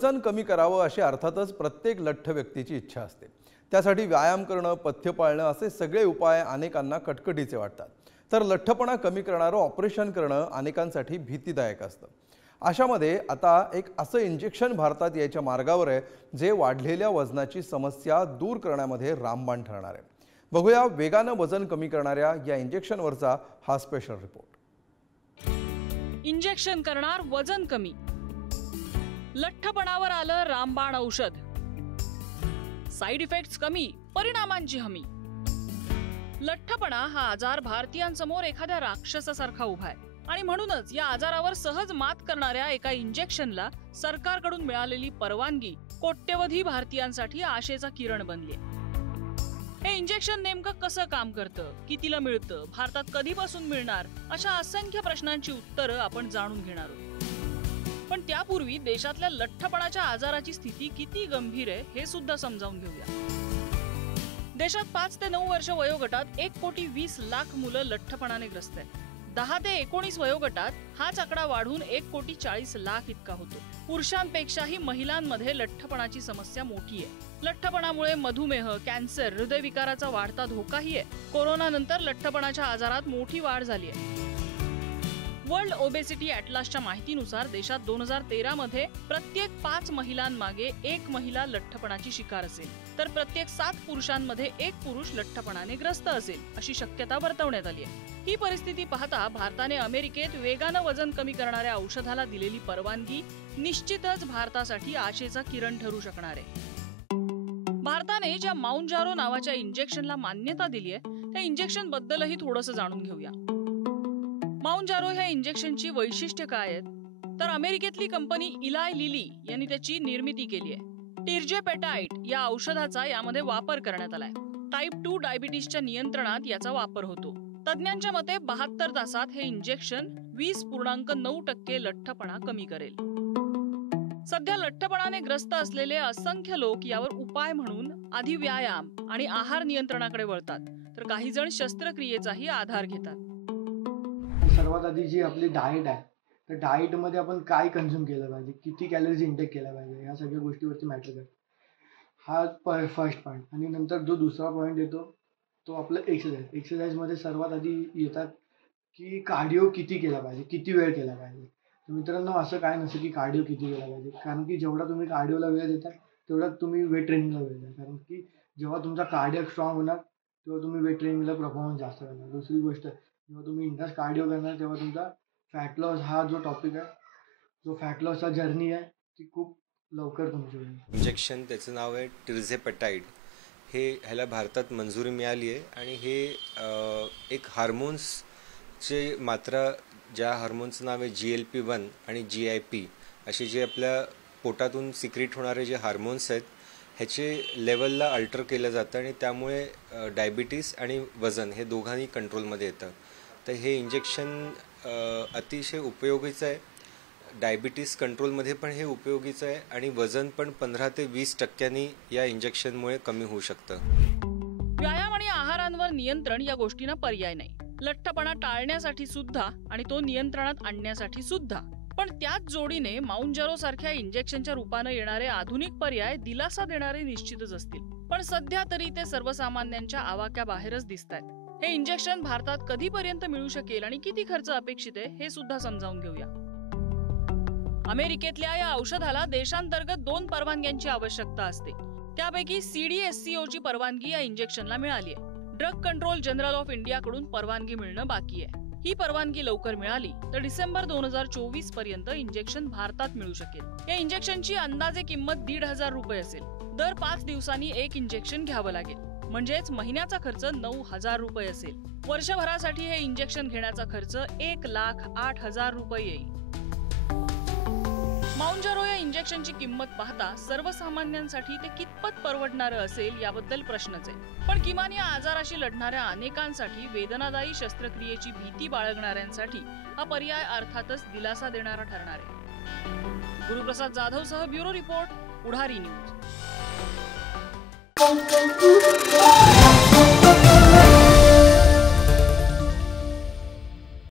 वजन कमी करावं अशी अर्थातच प्रत्येक लठ्ठ व्यक्तीची इच्छा असते। त्यासाठी व्यायाम करणं, पथ्य पाळणं असे सगळे उपाय अनेकांना कटकटीचे वाटतात। तर लठ्ठपणा कमी करणारं ऑपरेशन करणं अनेकांसाठी भीतीदायक असतं। अशामध्ये आता एक असं इंजेक्शन भारतात यायच्या मार्गावर आहे जे वाढलेल्या वजनाची समस्या दूर करण्यामध्ये रामबाण ठरणार आहे। बघूया वेगानं वजन कमी करणाऱ्या या इंजेक्शनवरचा हा स्पेशल रिपोर्ट। इंजेक्शन करणार वजन कमी, लठ्ठपणावर आलं रामबाण औषध, साइड इफेक्ट्स कमी, परिणामांची हमी। लठ्ठपणा हा आजार भारतीयांसमोर एखाद्या राक्षसासारखा उभा आहे आणि म्हणूनच या आजारावर सहज मात करणाऱ्या एका इंजेक्शनला सरकारकडून मिळालेली परवानगी कोट्यवधी भारतीयांसाठी आशेचा किरण बनली। हे इंजेक्शन नेमकं कसं काम करतं, कितीला मिळतं, भारतात कधीपासून मिळणार, अशा असंख्य प्रश्नांची उत्तरं आपण जाणून घेणार आहोत। पण त्यापूर्वी देशातल्या लठ्ठपणाच्या आजाराची स्थिती किती गंभीर आहे हे सुद्धा समजावून घेऊया। देशात 5 ते 9 वर्ष वयोगटात 1,20,00,000 मुलं लठ्ठपणाने ग्रस्त आहेत। 10 ते 19 वयोगटात हाच आकडा वाढून 1,40,00,000 इतका होतो। पुरुषांपेक्षाही महिलांमध्ये लठ्ठपणाची समस्या मोठी आहे। लठ्ठपणामुळे मधुमेह, कॅन्सर, हृदयविकाराचा वाढता धोकाही आहे। कोरोना नंतर लठ्ठपणाच्या आजारात मोठी वाढ झाली आहे। वर्ल्ड ओबेसिटी ॲटलासच्या माहितीनुसार देशात 2013 मध्ये प्रत्येक 5 महिलांमागे 1 महिला लठ्ठपणाची शिकार असेल, तर प्रत्येक 7 पुरुषांमध्ये 1 पुरुष लठ्ठपणाने ग्रस्त असेल अशी शक्यता वर्तवण्यात आली आहे। ही परिस्थिती पाहता भारताने अमेरिकेत वेगानं वजन कमी करणाऱ्या औषधाला दिलेली परवानगी निश्चितच भारतासाठी आशेचा किरण ठरू शकणार आहे। भारताने ज्या माउंजारो नावाच्या इंजेक्शनला मान्यता दिली आहे त्या इंजेक्शन बद्दलही थोडंसं जाणून घेऊया। माउंजारो ह्या इंजेक्शनची वैशिष्ट्य काय आहेत, तर अमेरिकेतली कंपनी इलाय लिली यांनी त्याची निर्मिती केली आहे। टिर्जेपेटाइड या औषधाचा यामध्ये वापर करण्यात आलाय। टाइप 2 डायबिटीसच्या नियंत्रणात याचा वापर होतो। तज्ञांच्या मते 72 तासात हे इंजेक्शन 20.9% लठ्ठपणा कमी करेल। सध्या लठ्ठपणाने ग्रस्त असलेले असंख्य लोक यावर उपाय म्हणून आधी व्यायाम आणि आहार नियंत्रणाकडे वळतात, तर काही जण शस्त्रक्रियेचाही आधार घेतात। सर्वात आधी जी आपली डाएट आहे, तर डाएटमध्ये आपण काय कंझ्युम केलं पाहिजे, किती कॅलरीज इंटेक केला पाहिजे, या सगळ्या गोष्टीवरती मॅटर करतो। हा फर्स्ट पॉईंट। आणि नंतर जो दुसरा पॉईंट येतो तो आपला एक्सरसाइज। एक्सरसाइजमध्ये सर्वात आधी येतात की कार्डिओ किती केला पाहिजे, किती वेळ केला पाहिजे। तर मित्रांनो, असं काय नसतं की कार्डिओ किती केला पाहिजे, कारण की जेवढा तुम्ही कार्डिओला वेळ देता तेवढा तुम्ही वेट ट्रेनिंगला वेळ द्या, कारण की जेव्हा तुमचा कार्डिओ स्ट्रॉंग होणार तेव्हा तुम्ही वेट ट्रेनिंगला परफॉर्मन्स जास्त करणार। दुसरी गोष्ट, जेव्हा तुम्ही इंटेन्स कार्डिओ करणार तेव्हा तुमचा फॅट लॉस हा जो टॉपिक आहे, जो फॅट लॉसचा जर्नी आहे, ती खूप लवकर तुमची होईल। इंजेक्शन त्याचं नाव आहे टिर्जेपेटाइड। ह्याला भारतात मंजुरी मिळाली आहे आणि हे एक हार्मोन्सचे मात्रा, ज्या हार्मोन्सचं नाव आहे GLP-1 आणि GIP असे जे आपल्या पोटातून सिक्रेट होणारे जे हार्मोन्स आहेत ह्याचे लेवलला अल्टर केलं जातं आणि त्यामुळे डायबिटीस आणि वजन हे दोघांही कंट्रोलमध्ये येतं। तर हे इंजेक्शन अतिशय उपयोगीचं आहे। डायबिटीस कंट्रोलमध्ये पण हे उपयोगीचं आहे आणि वजन पण 15 ते 20% या इंजेक्शनमुळे कमी होऊ शकतं। व्यायाम आणि आहारांवर नियंत्रण या गोष्टींना पर्याय नाही, लठ्ठपणा टाळण्यासाठी सुद्धा आणि तो नियंत्रणात आणण्यासाठी सुद्धा। पण त्याच जोडीने माउंजारो सारख्या इंजेक्शनच्या रूपाने येणारे आधुनिक पर्याय दिलासा देणारे निश्चितच असतील। पण सध्या तरी ते सर्वसामान्यांच्या आवाक्याबाहेरच दिसतायत। हे इंजेक्शन भारतात कधीपर्यंत मिळू शकेल आणि किती खर्च अपेक्षित आहे हे सुद्धा समजावून घेऊया। अमेरिकेतल्या या औषधाला देशांतर्गत 2 परवानग्यांची आवश्यकता असते। त्यापैकी CDSCO ची परवानगी या इंजेक्शनला मिळाली आहे। ड्रग कंट्रोल जनरल ऑफ इंडियाकडून परवानगी मिळणं बाकी आहे। ही परवानगी लवकर मिळाली तर डिसेंबर 2024 पर्यंत इंजेक्शन भारतात मिळू शकेल। या इंजेक्शनची अंदाजे किंमत 1,500 रुपये असेल। दर 5 दिवसांनी एक इंजेक्शन घ्यावं लागेल, म्हणजेच महिन्याचा खर्च 9,000 रुपये असेल। वर्षभरासाठी हे इंजेक्शन घेण्याचा खर्च 1,08,000 रुपये येईल। माउंजारो या इंजेक्शनची किंमत पाहता सर्वसामान्यांसाठी ते कितपत परवडणारं असेल याबद्दल प्रश्नच आहे। पण किमान या आजाराशी लढणाऱ्या अनेकांसाठी, वेदनादायी शस्त्रक्रियेची भीती बाळगणाऱ्यांसाठी हा पर्याय अर्थातच दिलासा देणारा ठरणार आहे। गुरुप्रसाद जाधव सह ब्युरो रिपोर्ट, पुढारी न्यूज।